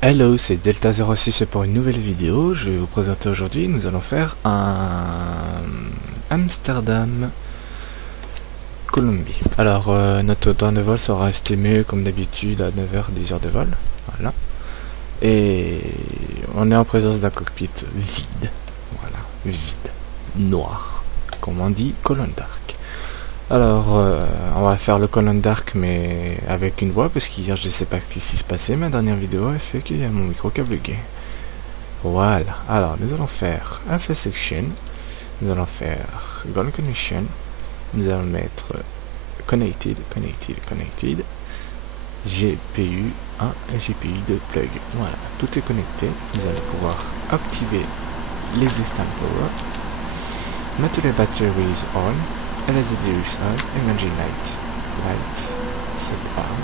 Hello, c'est Delta06 pour une nouvelle vidéo. Je vais vous présenter aujourd'hui, nous allons faire un Amsterdam Colombie. Alors, notre temps de vol sera estimé comme d'habitude à 9h, 10h de vol. Voilà. Et on est en présence d'un cockpit vide. Voilà, vide, noir, comme on dit, colonne d'arc. Alors, on va faire le colonne d'arc, mais avec une voix, parce qu'hier, je ne sais pas ce qui se passait. Ma dernière vidéo a fait qu'il y a mon micro qui a bugué. Voilà. Alors, nous allons faire FS section. Nous allons faire Gun Connection. Nous allons mettre Connected, GPU 1 et GPU 2 plug. Voilà, tout est connecté. Vous allez pouvoir activer les extend power, mettre les batteries on, LSD on, Emerging light, set arm.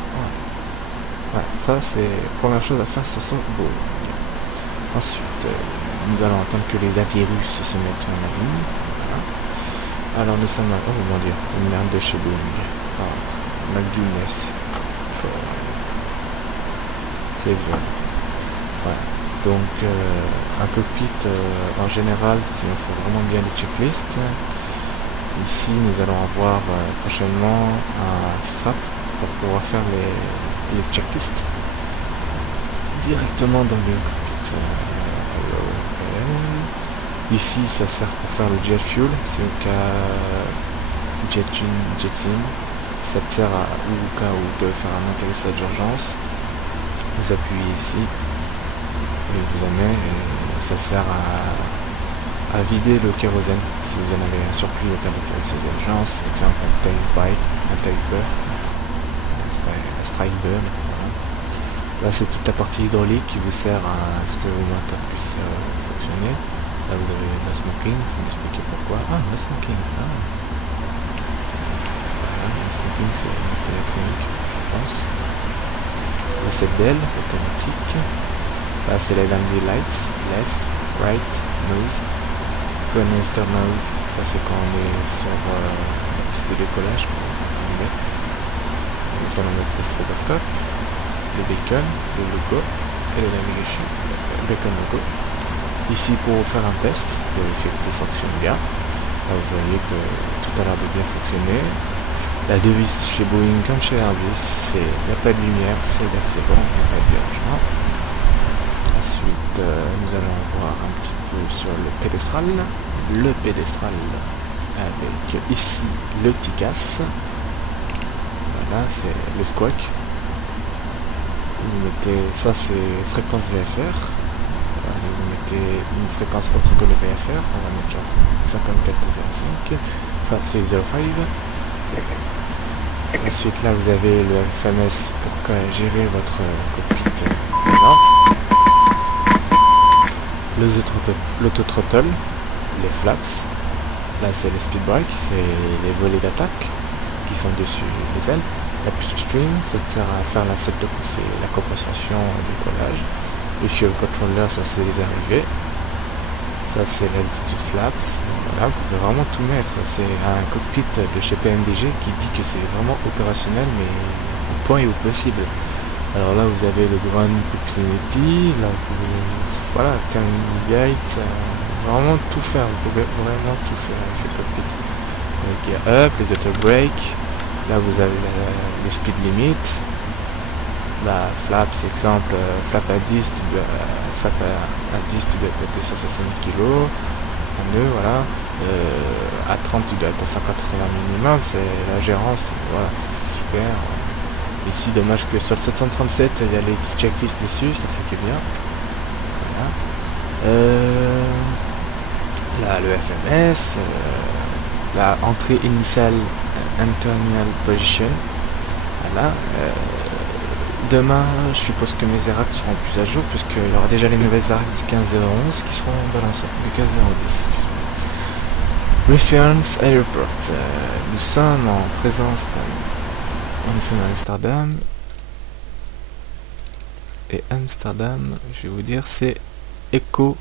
Voilà, ça c'est la première chose à faire sur son Boeing. Ensuite, nous allons attendre que les atterrus se mettent en ligne. Voilà. Alors nous sommes à... Oh mon dieu, une merde de chez Boeing. McDonald's. C'est bien. Voilà. Donc un cockpit en général, si on fait vraiment bien les checklists. Ici nous allons avoir prochainement un strap pour pouvoir faire les checklists directement dans le cockpit. Ici ça sert pour faire le jet fuel, c'est au cas jetting. Ça te sert au cas où de faire un atterrissage d'urgence. Vous appuyez ici et vous en mettez, et ça sert à vider le kérosène si vous en avez un surplus au cas d'atterrissage d'urgence. Exemple, un tailsburn, un strike burn. Voilà. Là c'est toute la partie hydraulique qui vous sert à ce que le moteur puisse fonctionner. Là vous avez le smoking, il faut m'expliquer pourquoi. Ah, le smoking. Voilà, le smoking c'est électronique, je pense. Là c'est belle, automatique. Là c'est les landing lights, left, right, nose. Coaster nose, ça c'est quand on est sur la piste de décollage pour enlever. Nous allons mettre le stroboscope, le beacon, le logo et le navigation, le beacon logo. Ici pour faire un test, vérifier que tout fonctionne bien. Là, vous voyez que tout a l'air de bien fonctionner. La devise chez Boeing comme chez Airbus, c'est il n'y a pas de lumière, c'est-à-dire que c'est bon, il n'y a pas de dérangement. Ensuite, nous allons voir un petit peu sur le pédestral. Le pédestral avec ici le TICAS. Voilà, c'est le squawk. Vous mettez, ça c'est fréquence VFR. Voilà, vous mettez une fréquence autre que le VFR. On va mettre genre 54.05. Enfin, c'est 05. Ensuite, là vous avez le FMS pour gérer votre cockpit, par exemple. L'autothrottle, les flaps, là c'est le speed brake, c'est les volets d'attaque qui sont dessus les ailes. La pitch string, ça sert à faire la compensation au décollage. Le fuel controller, ça c'est les arrivées. Ça c'est l'altitude flaps. Voilà, vous pouvez vraiment tout mettre. C'est un cockpit de chez PMDG qui dit que c'est vraiment opérationnel, mais au point et au possible. Alors là vous avez le ground proximity, là vous pouvez, voilà, turning light, vraiment tout faire, vous pouvez vraiment tout faire avec ce cockpit. Le gear up, les auto brake, là vous avez les speed limit, la flaps, exemple, flap à 10, tu dois être à 260 kg, un nœud, voilà, à 30 tu dois être à 180 minimum, c'est la gérance, voilà, c'est super. Ici, dommage que sur le 737, il y a les checklists dessus, ça c'est qui est bien. Voilà. Là, le FMS, la entrée initiale, internal position. Voilà. Demain, je suppose que mes ERAC seront plus à jour, puisqu'il y aura déjà les nouvelles ERAC du 15.011 qui seront balancées, du 15.010. Reference Airport. Nous sommes en présence nous sommes à Amsterdam. Et Amsterdam, je vais vous dire, c'est Echo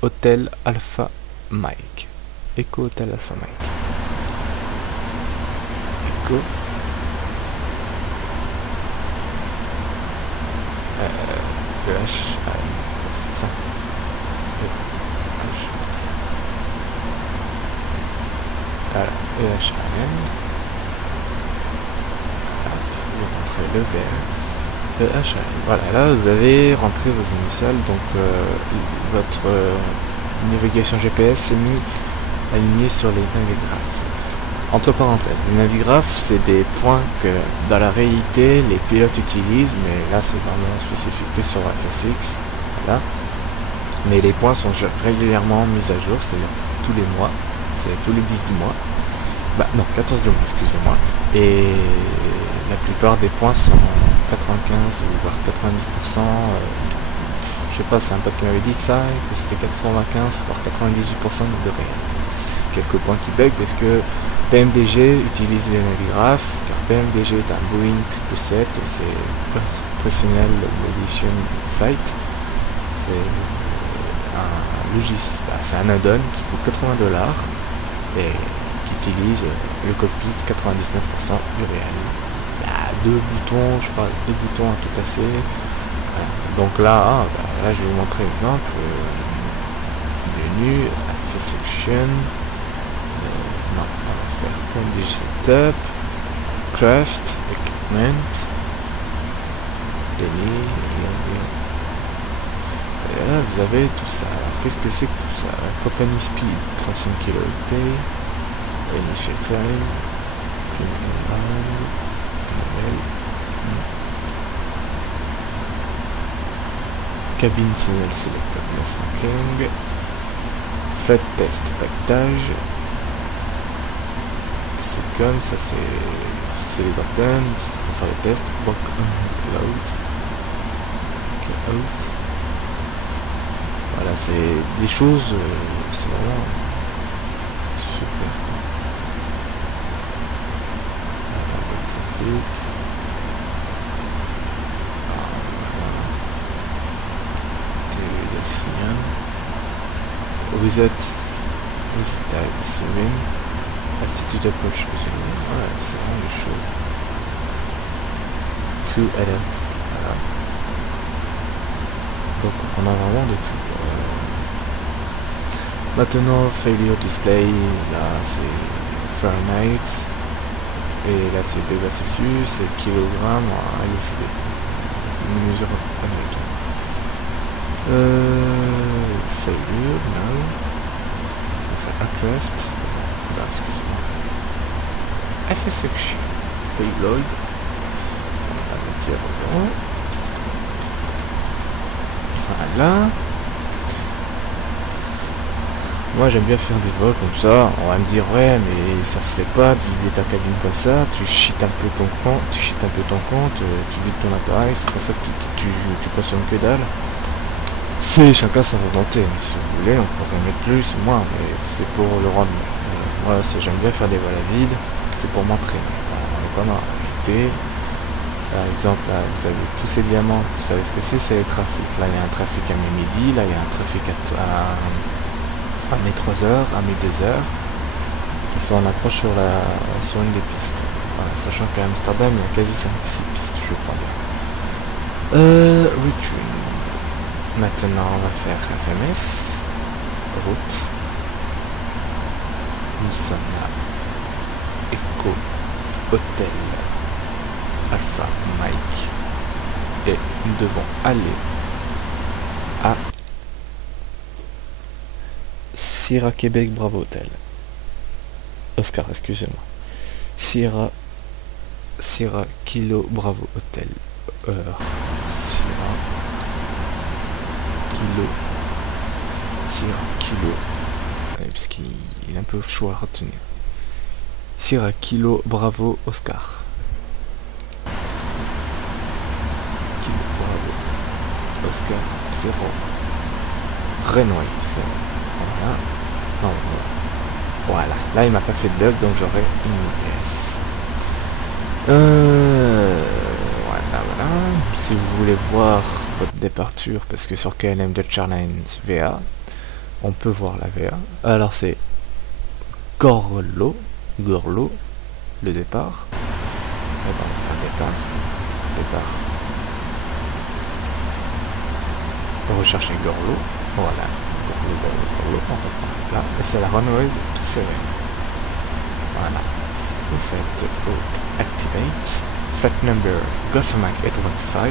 Hotel Alpha Mike. Echo Hotel Alpha Mike. Echo Voilà, EHAN. Vous rentrez le VF, EHAN. Voilà, là vous avez rentré vos initiales, donc votre navigation GPS est mis aligné sur les navigraphes. Entre parenthèses, les navigraphes, c'est des points que dans la réalité les pilotes utilisent, mais là c'est vraiment spécifique que sur FSX. Voilà. Mais les points sont régulièrement mis à jour, c'est-à-dire tous les mois, c'est tous les 10 du mois. Bah non, 14 du mois, excusez-moi. Et la plupart des points sont 95 ou voire 90%. Je sais pas, c'est un pote qui m'avait dit que c'était 95 voire 98% de réel. Quelques points qui bug parce que PMDG utilise les navigraphes, car PMDG est un Boeing 777 et c'est Personnel Modification Flight. C'est un logiciel, c'est un add-on qui coûte $80 et qui utilise le cockpit 99% du réel. Il y a deux boutons, je crois, deux boutons à tout casser. Donc là, là je vais vous montrer l'exemple. Menu, Section. Non, on va faire PMDG Setup, Craft, Equipment, et là vous avez tout ça. Alors qu'est-ce que c'est que tout ça? Company Speed 35 km, Initial Climb, Cabine Signal Selector Masking, Flight Test Pactage. C'est comme ça, c'est les antennes, c'est pour faire les tests. Walk on load, out. Voilà, c'est des choses, c'est vraiment super. Trafic. Utilisation. Reset receiving. Altitude approach. Ouais, c'est vraiment des choses. Crew alert. Voilà. Donc on a vraiment de tout. Maintenant, failure display, là c'est Fahrenheit, et là c'est degrés Celsius, et kilogrammes en LSB, une mesure américaine. Failure, no. On fait aircraft, non, excusez-moi. FSX, payload, on va mettre 0,0. Voilà. Moi j'aime bien faire des vols comme ça. On va me dire ouais mais ça se fait pas de vider ta cabine comme ça, tu cheats un peu ton compte, tu vides ton appareil, c'est pour ça que tu consommes que dalle. C'est chacun sa volonté, si vous voulez on pourrait mettre plus, moins, mais c'est pour le rendement. Moi j'aime bien faire des vols à vide, c'est pour m'entraîner. On est pas mal invité. Par exemple, là, vous avez tous ces diamants, vous savez ce que c'est les trafics. Là, il y a un trafic à midi, là, il y a un trafic à mes 3h, à mes 2h. Ils sont en approche sur une des pistes. Voilà, sachant qu'à Amsterdam, il y a quasi 5-6 pistes, je crois bien. Return. Maintenant, on va faire FMS. Route. Nous sommes à Echo Hotel Alpha Mike et nous devons aller à Sierra Québec Bravo Hotel. Oscar, excusez-moi. Sierra Kilo Bravo Hotel. Sierra Kilo. Parce qu'il est un peu chaud à retenir. Sierra Kilo Bravo Oscar. Oscar 0 Renoir, voilà. Non, voilà. Là il m'a pas fait de bug donc j'aurai une yes. Voilà. Si vous voulez voir votre départure, parce que sur KLM Dutch Airlines VA, on peut voir la VA. Alors c'est Gorlo, le départ. On va faire départ. Rechercher Gorlo, voilà, Gorlo, on reprend là, et c'est la runway tout serré. vous faites Activate, flat number, Golf Mac 815,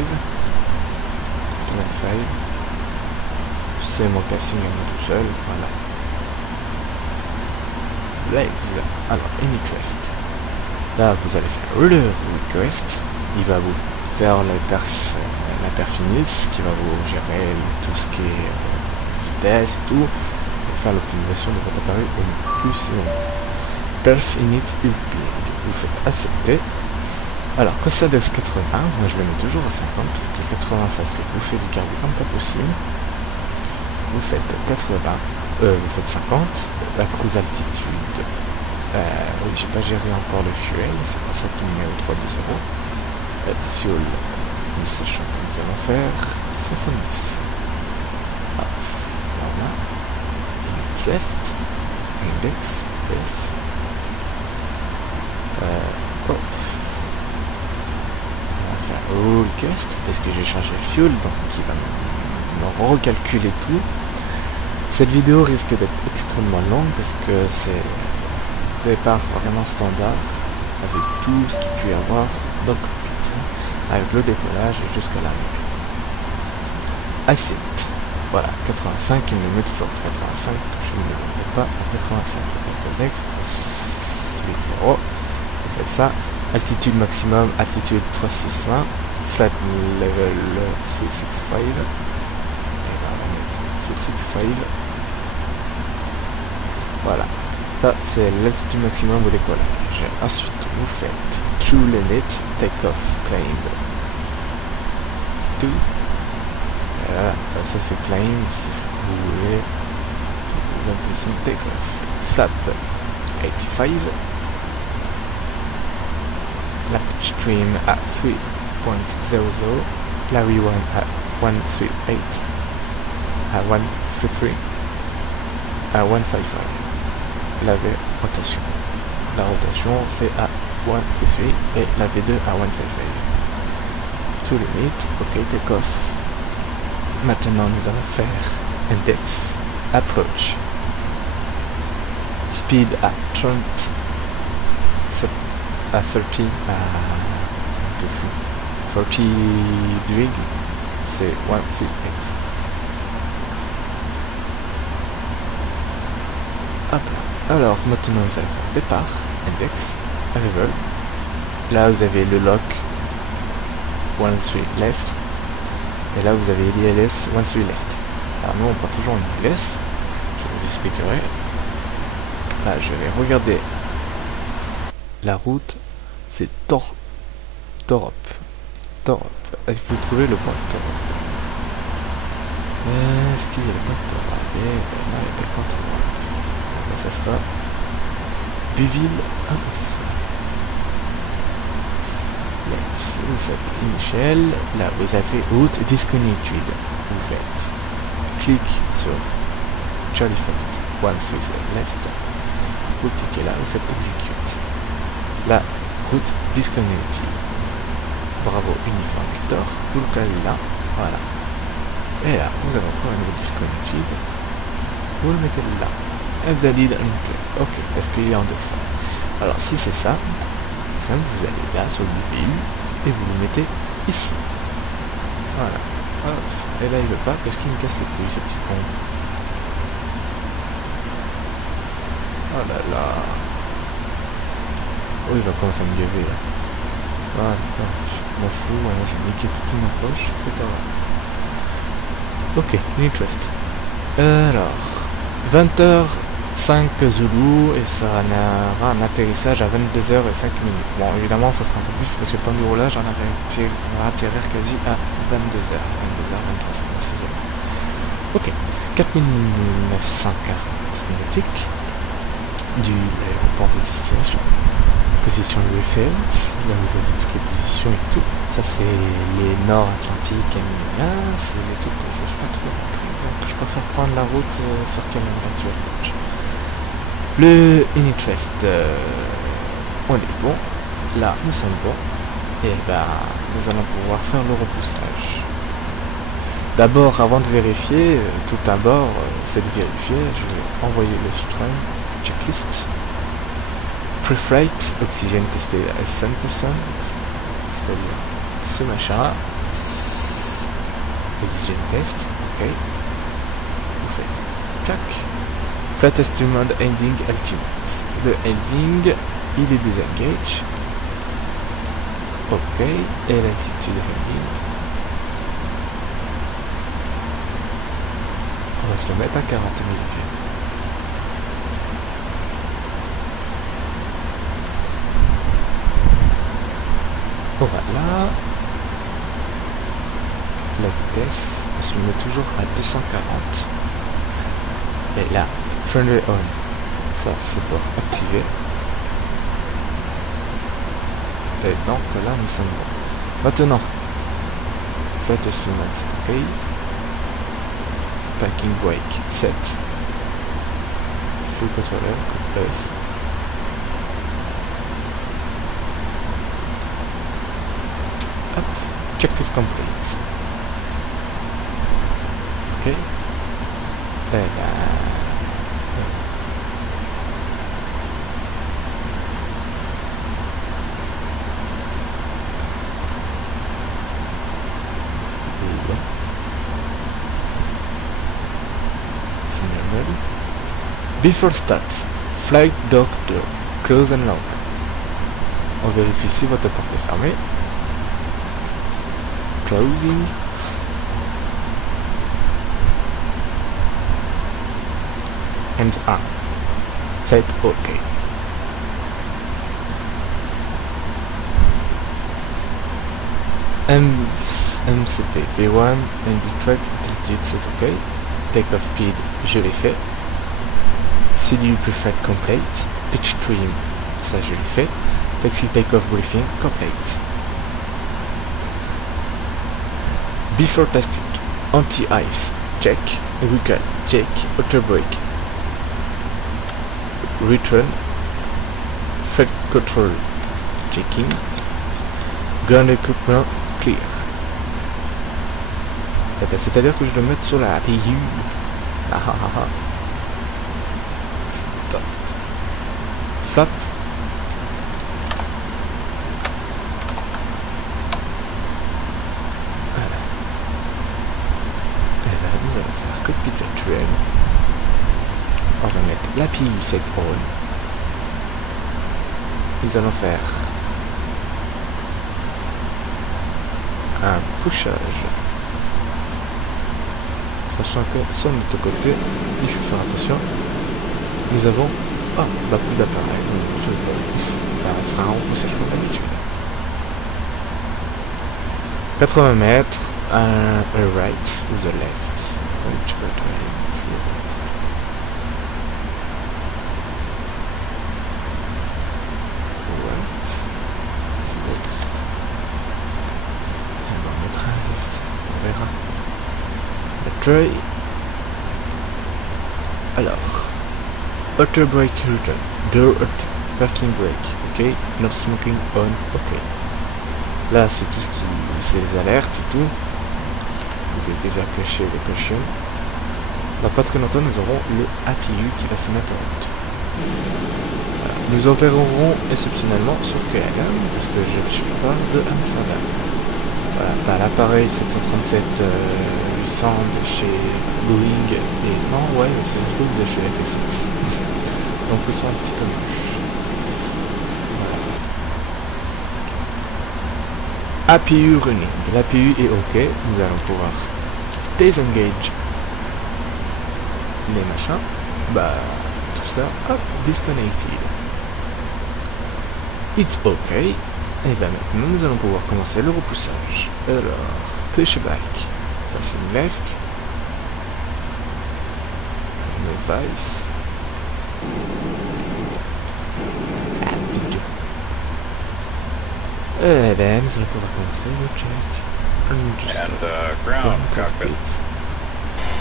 c'est mon calcing à moi tout seul, voilà. Legs, alors Initweft, là vous allez faire le request, il va vous faire la perf init, qui va vous gérer tout ce qui est vitesse et tout, et faire l'optimisation de votre appareil au plus perf init uping. Vous faites accepter. Alors Cosades 80, moi je le mets toujours à 50 parce que 80 ça fait vous faites du carburant pas possible. Vous faites 80, vous faites 50, la cruise altitude, oui j'ai pas géré encore le fuel, c'est pour ça qu'il me met au 320. Fuel, nous sachons que nous allons faire 70. Hop, voilà. Left, index, F. Oh. Request parce que j'ai changé le fuel, donc il va me recalculer tout. Cette vidéo risque d'être extrêmement longue parce que c'est départ vraiment standard avec tout ce qu'il peut y avoir dans le cockpit, avec le décollage jusqu'à l'arrivée. Accept. Voilà, 85, il me met toujours 85, je ne le mets pas à 85. Texte 80. Vous faites ça. Altitude maximum, altitude 360, flat level 365, et là on va mettre 365, voilà, ça c'est l'altitude maximum au décollage. Ensuite vous faites true limit, take off, climb, tout, voilà, ça c'est climb, c'est ce que vous voulez, l'impression take off, flap 85, lap stream at 3.00, Larry 1 at 138, at 133, à 155. La rotation. La rotation c'est à 133 et la V2 à 155. To limit, ok, take off. Maintenant nous allons faire index, approach, speed à 30, à 30, à 40 degrés, c'est 138. Hop là. Alors maintenant vous allez faire départ, index, arrival. Là vous avez le lock 13 left. Et là vous avez l'ILS 13 left. Alors nous on prend toujours une ILS. Je vous expliquerai. Là je vais regarder la route. C'est Torop. Il faut trouver le point de Torop. Est-ce qu'il y a le point de Torop? Non, il n'y a pas le point de Torop. Et ça sera Buville 1. Yes. Vous faites Initial. Là vous avez route disconnected. Vous faites clic sur Charlie First 13 left. Vous cliquez là, vous faites execute. Là, route disconnected. Bravo, uniforme Victor. Vous le calez là, voilà. Et là, vous avez encore un nouveau disconnected. Vous le mettez là. Invalid unplugged. Ok, parce qu'il est en deux fois. Alors, si c'est ça, c'est simple, vous allez là sur le BVU et vous le mettez ici. Voilà. Hop. Et là, il veut pas parce qu'il me casse les couilles, ce petit con. Oh là là. Oh, il va commencer à me gueuler là. Voilà, je m'en fous, voilà, j'ai niqué toute une approche, c'est pas grave. Ok, Initweft. Alors, 20h05 Zulu et ça aura un atterrissage à 22h05. Bon, évidemment, ça sera un peu plus parce que le temps du roulage, on va atterrir quasi à 22h. 22h, 23h, 26h. Ok, 4940 nautiques du l'aéroport de destination. Position de référence, là vous avez toutes les positions et tout. Ça c'est les nord atlantiques et là c'est les trucs que je n'ose pas trop rentrer. Donc je préfère prendre la route sur quelle virtuelle page. Le Initweft, on est bon. Là nous sommes bons. Et bah nous allons pouvoir faire le repoussage. D'abord, avant de vérifier, tout d'abord, c'est de vérifier. Je vais envoyer le stream checklist. Pre-flight, oxygène testé à 5%, c'est-à-dire ce machin. Oxygène test, ok. Vous faites tac. Flight instrument ending ultimate. Le ending, il est désengage. Ok. Et l'altitude ending. On va se le mettre à 40 000 pieds. Voilà. La vitesse, on se le met toujours à 240. Et là, friendly on. Ça, c'est pour activer. Et donc là, nous sommes bons. Maintenant, flight instrument, c'est ok. Packing brake, 7. Full controller, F. Hop, checklist complete. Ok. Et là. C'est normal. Before starts, flight dock door, close and lock. On vérifie si votre porte est fermée. Closing. Hands up. Set OK. MCP V1 and the track altitude set OK. Takeoff speed, je l'ai fait. CDU preflight complete. Pitch trim, ça je l'ai fait. Taxi takeoff briefing complete. Before testing, anti-ice, check, recall, check, auto brake, return, flight control, checking, ground equipment, clear. Et ben, c'est-à-dire que je dois mettre sur la APU. Ah ah ah ah. Start. Flap. Nous allons faire cockpit virtuel. On va mettre l'APU set on. Nous allons faire un pushage. Sachant que sur notre côté, il faut faire attention. Nous avons plus d'appareil. Un frein en poussage comme d'habitude. 80 mètres. A right ou the left. Which way is the left? Right. Left. Et on mettra un left. On verra. Le tray. Alors. Auto brake return. Door parking brake. Ok. Not smoking on. Ok. Là c'est tout ce qui. C'est les alertes et tout. Je vais désaccacher les cautions. Dans pas très longtemps, nous aurons le APU qui va se mettre en route. Voilà. Nous opérerons exceptionnellement sur KLM, parce que je suis pas de Amsterdam. Voilà, t'as l'appareil 737-800 de chez Boeing, et non, ouais, c'est surtout de chez FSX. Donc ils sont un petit peu moches. APU running. L'APU est OK. Nous allons pouvoir désengage les machins. Tout ça. Hop, disconnected. It's OK. Et maintenant, nous allons pouvoir commencer le repoussage. Alors, pushback. Facing left. Device. Et bien, nous allons pouvoir commencer le check. And ground cockpit.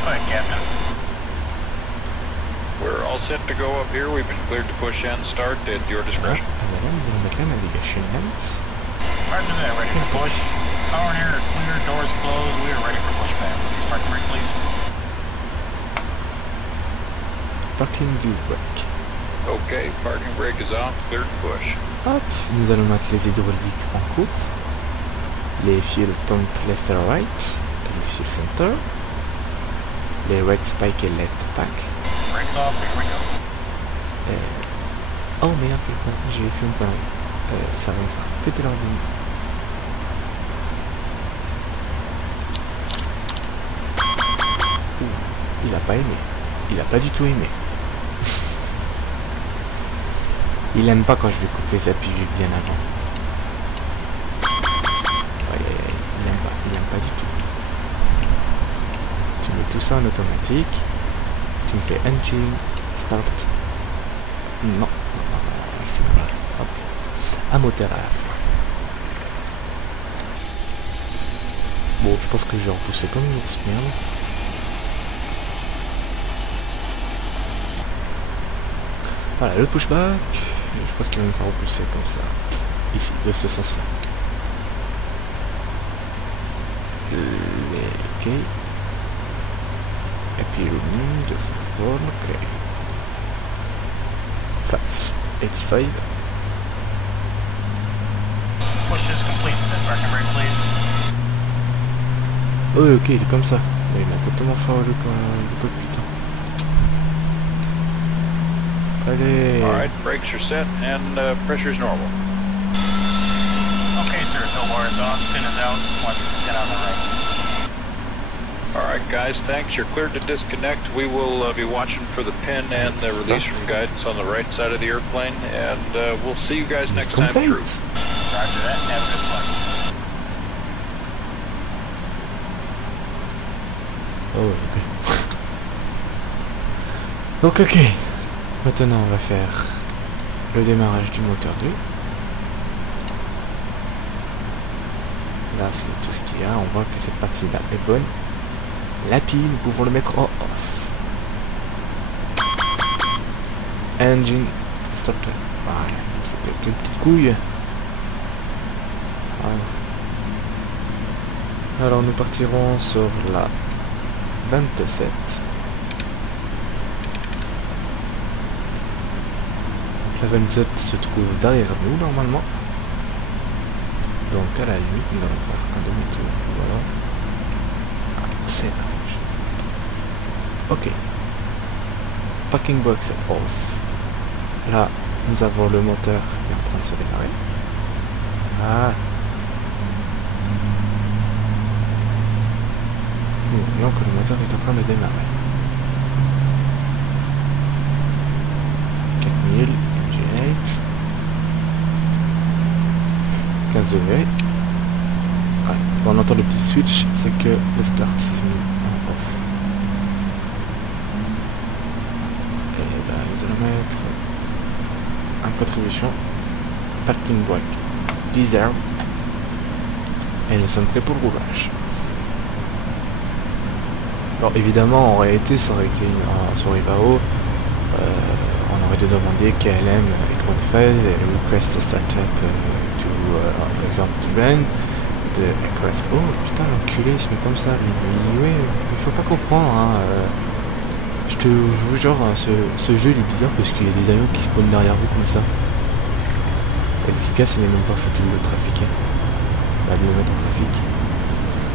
Hi, Captain. We're all set to go up here. We've been cleared to push and start at your discretion. Nous allons mettre la navigation lens. Right to that, ready for push. Power and air are clear, doors closed. We are ready for pushback. Start brake, please. Parking do brake. Okay, parking brake is off, clear to push. Hop, nous allons mettre les hydrauliques en cours. Les fuel pump left and right. Les fuel center. Les red spike et left pack. Brakes off, here we go. Oh merde, quel con, j'ai fait une connerie. Ça va me faire péter l'ordinateur. Il a pas aimé. Il a pas du tout aimé. Il aime pas quand je lui coupe les appuis bien avant. Il aime pas du tout. Tu mets tout ça en automatique. Tu me fais engine, start. Non, je fais pas. Hop. Un moteur à la fois. Bon, je pense que je vais repousser comme une grosse merde. Voilà, le pushback. Je pense qu'il va me faire repousser comme ça. Ici, de ce sens-là. Ok. Et puis le nu de cette zone, ok. Flaps 85. Push is complete. Set parking brake, please. Oh, ok, il est comme ça. Mais il a totalement fait le cockpit. Allez. Alright, brakes are set and pressure's normal. Okay, sir, tow bar is off, pin is out, watch the pin on the right. Alright guys, thanks. You're cleared to disconnect. We will be watching for the pin and the release from guidance on the right side of the airplane, and we'll see you guys next time through. Roger that, have a good flight. Oh, ok. Donc, ok. Maintenant, on va faire le démarrage du moteur 2. Là, c'est tout ce qu'il y a. On voit que cette partie-là est bonne. La pile, nous pouvons le mettre en off. Engine starter. Voilà, il faut quelques petites couilles. Voilà. Alors, nous partirons sur la 27. La 27 se trouve derrière nous normalement. Donc à la limite nous allons faire un demi-tour ou alors un serrage. Ok. Parking brake set off. Là nous avons le moteur qui est en train de se démarrer. Ah. Nous voyons que le moteur est en train de démarrer. 4000. 15 degrés. Ouais. Quand on entend le petit switch, c'est que le start s'est mis en off. Et là, nous allons mettre un contribution parking brake diesel. Et nous sommes prêts pour le roulage. Alors évidemment, en réalité, ça aurait été sur Ivao. On aurait dû demander KLM 815 request a startup to example to run the aircraft. Oh putain, l'enculé il se met comme ça. Oui, il faut pas comprendre. Hein. Je vous jure, ce jeu il est bizarre parce qu'il y a des avions qui spawnent derrière vous comme ça. Et le casse il n'est même pas foutu de le trafiquer. Bah, de le mettre en trafic.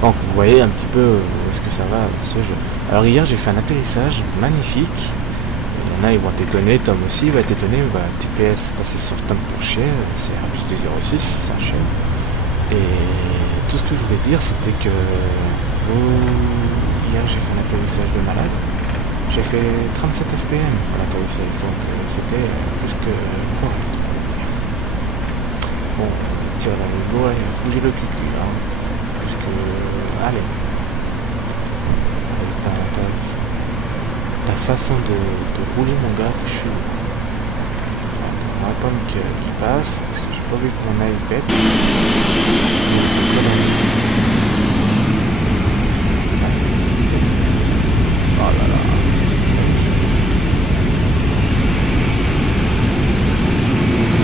Donc vous voyez un petit peu où est-ce que ça va ce jeu. Alors hier j'ai fait un atterrissage magnifique. Il y en a, ils vont t'étonner, Tom aussi va t'étonner, va TPS passer sur Tom pour chier, c'est Airbus 206, c'est un chien. Et tout ce que je voulais dire, c'était que hier j'ai fait un atterrissage de malade, j'ai fait 37 FPM à l'atterrissage, donc c'était plus que correct, on va dire. Bon, tire la ligne, ouais, se bouger le cul, hein, parce que, allez, ta façon de rouler mon gars, t'es chelou. On va attendre qu'il passe, parce que j'ai pas vu que mon œil pète. Donc c'est pas dans... Oh là là.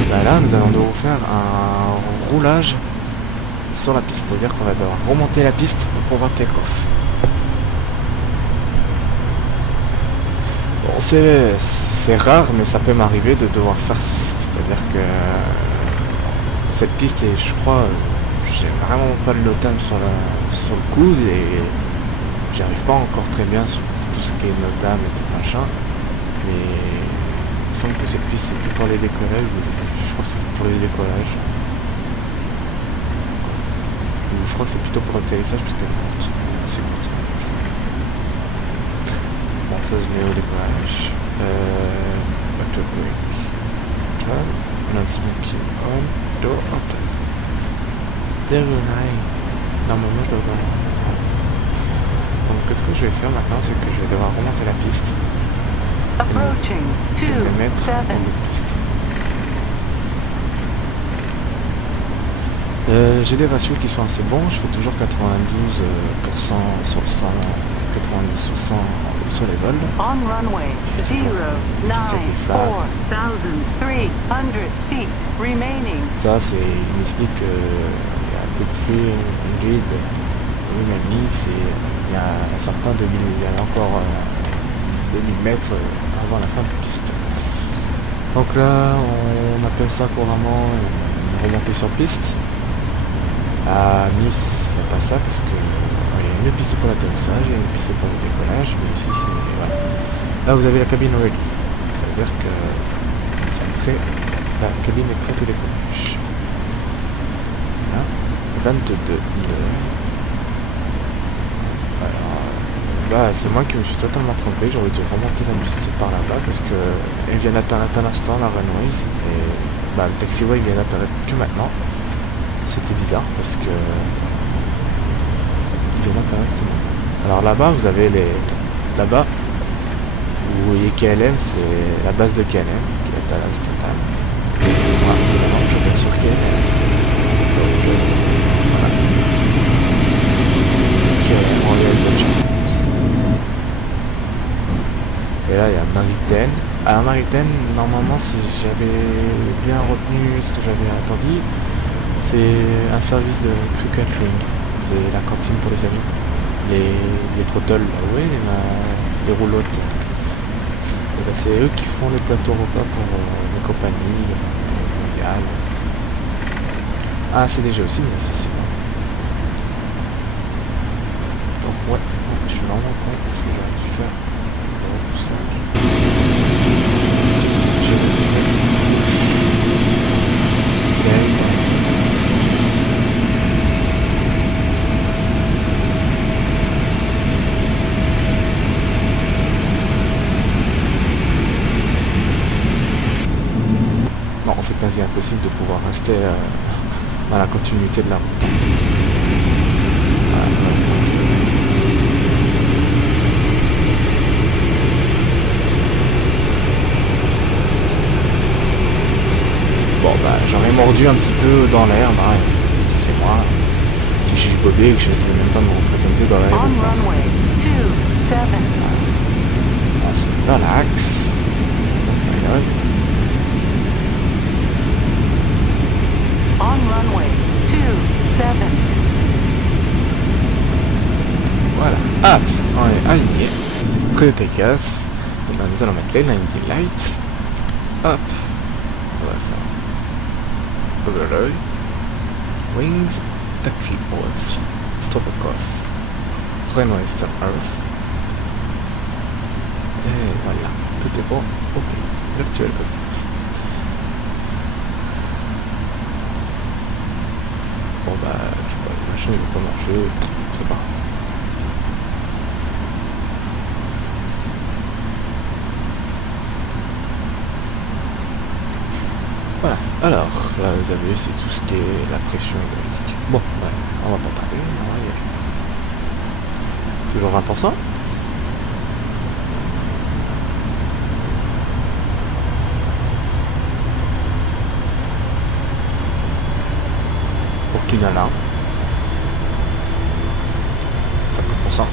Bah là, nous allons devoir faire un roulage sur la piste. C'est-à-dire qu'on va devoir remonter la piste pour pouvoir take off. Bon, c'est rare, mais ça peut m'arriver de devoir faire ceci. C'est-à-dire que cette piste est, je crois, j'ai vraiment pas le notam sur le coude et j'arrive pas encore très bien sur tout ce qui est notam et tout machin. Mais il me semble que cette piste c'est que pour les décollages. Je crois que c'est pour les décollages. Ou je crois que c'est plutôt pour l'atterrissage parce qu'elle est courte. C'est courte. Bon, ça se met au décollage. Auto brake. Turn. Non smoking on. Door open. 09. Normalement je dois avoir... Donc ce que je vais faire maintenant, c'est que je vais devoir remonter la piste. Et me mettre en autre piste. J'ai des ratios qui sont assez bons. Je fais toujours 92% sur le 100, 92 sur 100 sur les vols. On runway 094,300 feet remaining. Ça, c'est, il m'explique qu'il y a peu de 300 dynamics et il y a un certain 2000, il y a encore 2000 mètres avant la fin de la piste. Donc là, on appelle ça couramment une remontée sur piste. À Nice, il n'y a pas ça parce que il y a une piste pour l'atterrissage et une piste pour le décollage, mais ici c'est voilà. Là vous avez la cabine ready, ça veut dire que ils sont prêts, la cabine est prête au décollage. Voilà. 22 heures. Alors là c'est moi qui me suis totalement trompé, j'aurais dû remonter la piste par là-bas parce que elle vient d'apparaître à l'instant la runways et bah, le taxiway vient d'apparaître que maintenant. C'était bizarre parce que il vient d'apparaître que maintenant. Alors là-bas vous avez les là-bas vous voyez KLM, c'est la base de KLM qui est à l'instant même. Voilà, évidemment je vais sur KLM. Donc voilà. KLM en réel de chance. Et là il y a Maritaine. Alors Maritaine, normalement si j'avais bien retenu ce que j'avais entendu, c'est un service de crew catering. C'est la cantine pour les avions. Les trottles, oui, les roulottes. Et ben, c'est eux qui font les plateaux repas pour les compagnies mondiales. Ah, CDG aussi, mais c'est bon. Donc ouais, je suis vraiment con parce que j'aurais dû faire le repoussage. Non, c'est quasi impossible de pouvoir rester dans la continuité de la route. Bon bah j'en ai mordu un petit peu dans l'air, bah, excusez-moi. Si je suis bobé et que je ne sais même pas me représenter dans l'air. On se relaxe. On runway 27. Voilà. Ah, on est aligné. Près de take-off. Et ben, nous allons mettre les 90 lights. Hop. On va faire overlay. Wings. Taxi off. Stop off. Runway stop off. Et voilà. Tout est bon. Ok. Virtual cockpit. Bon bah, je sais pas, le machin il va pas marcher, c'est pas grave. Voilà, alors, là vous avez, c'est tout ce qui est la pression hydraulique. Bon, ouais, on va pas tarder, on va y aller. Toujours 20%. Aucune alarme. 50%.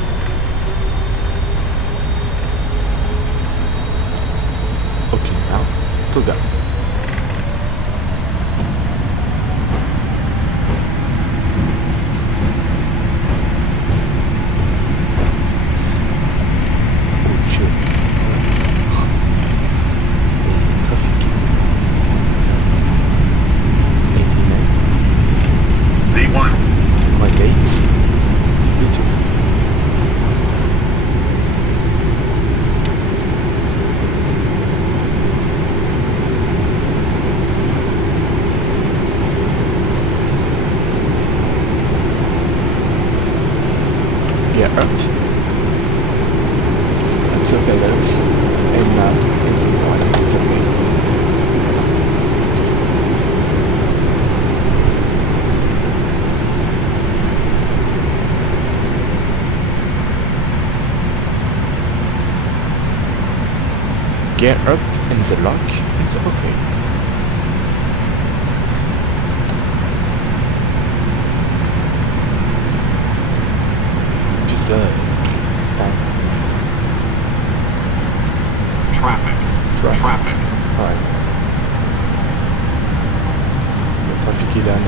Aucune alarme. Toga. Gear up in the lock. It's okay. Puis là, bon. Traffic. Traffic. Ouais. Le trafic il est à 900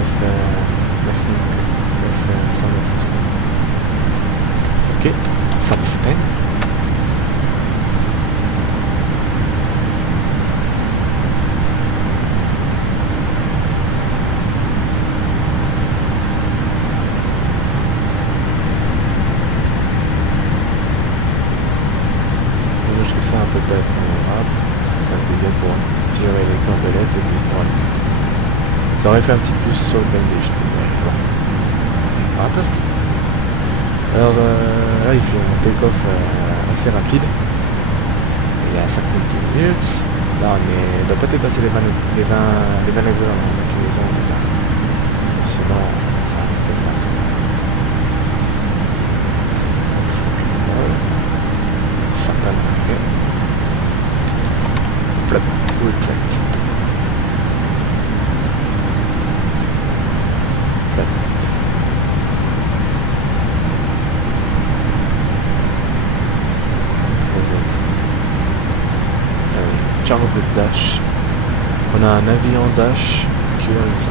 mètres secondes. Ok, flaps 10. Je trouve ça un peu bête, manœuvrable. Ça a été bien pour tirer les cordelettes et puis pour aller vite. Ça aurait fait un petit plus sur le bandage, mais bon. Ça passe bien. Alors là, il fait un take-off assez rapide. Il y a 50 minutes. Là, on ne doit pas dépasser les 20 degrés en inclinaison au départ. Sinon, ça fait pas trop. Donc, c'est Satan again. Flip, retract. Flip. Chunk of the dash. On a un avion dash qui est 100.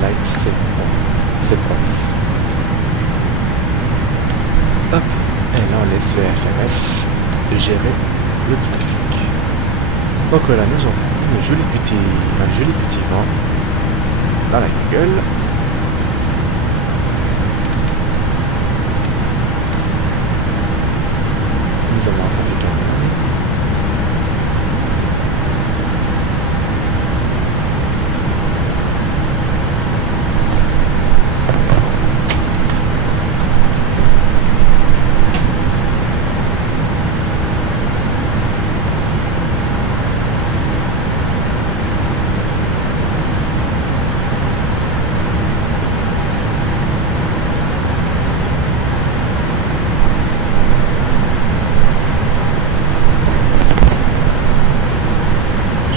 Light set off. Hop. Et là on laisse le FMS gérer le trafic. Donc là nous avons un joli petit vent dans la gueule. Nous avons un trafic en ligne.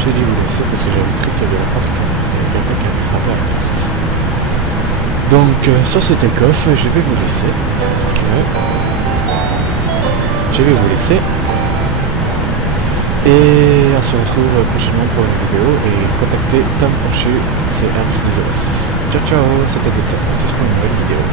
J'ai dû vous laisser parce que j'avais cru qu'il y avait la porte, il y avait quelqu'un qui avait frappé à la porte. Donc sur ce take-off, je vais vous laisser. Et on se retrouve prochainement pour une vidéo et contactez Tom Ponchu, c'est Ernst 06. Ciao ciao, c'était Détective Francis pour une nouvelle vidéo.